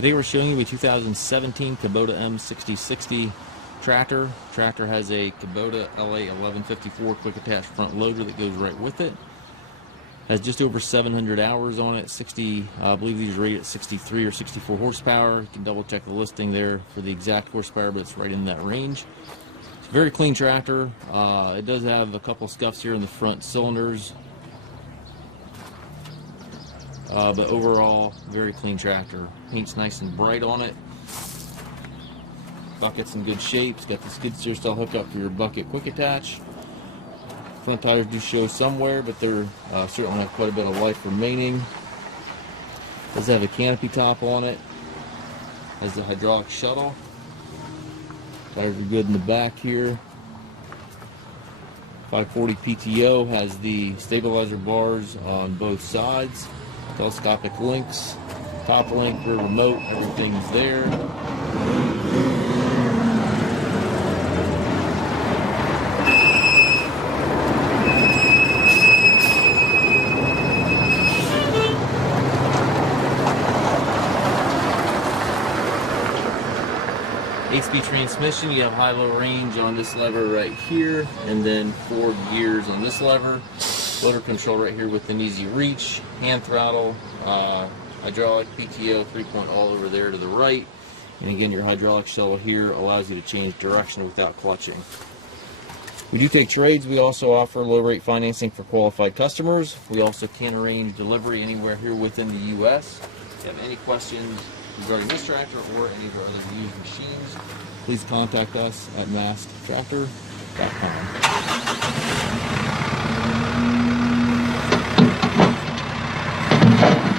Today we're showing you a 2017 Kubota M6060 tractor. Tractor has a Kubota LA1154 quick attach front loader that goes right with it. Has just over 700 hours on it. I believe these are rated at 63 or 64 horsepower. You can double check the listing there for the exact horsepower, but it's right in that range. It's a very clean tractor. It does have a couple scuffs here in the front cylinders. But overall, very clean tractor. Paint's nice and bright on it. Bucket's in good shape. It's got the skid steer style hookup for your bucket quick attach. Front tires do show somewhere, but they're certainly have quite a bit of life remaining. Does have a canopy top on it. Has the hydraulic shuttle. Tires are good in the back here. 540 PTO has the stabilizer bars on both sides. Telescopic links, top link, rear remote, everything's there. Eight-speed transmission. You have high-low range on this lever right here, and then 4 gears on this lever. Motor control right here with an easy reach, hand throttle, hydraulic PTO 3-point all over there to the right, and again your hydraulic shuttle here allows you to change direction without clutching. We do take trades. We also offer low rate financing for qualified customers. We also can arrange delivery anywhere here within the U.S. If you have any questions regarding this tractor or any of our other used machines, please contact us at maskedtractor.com.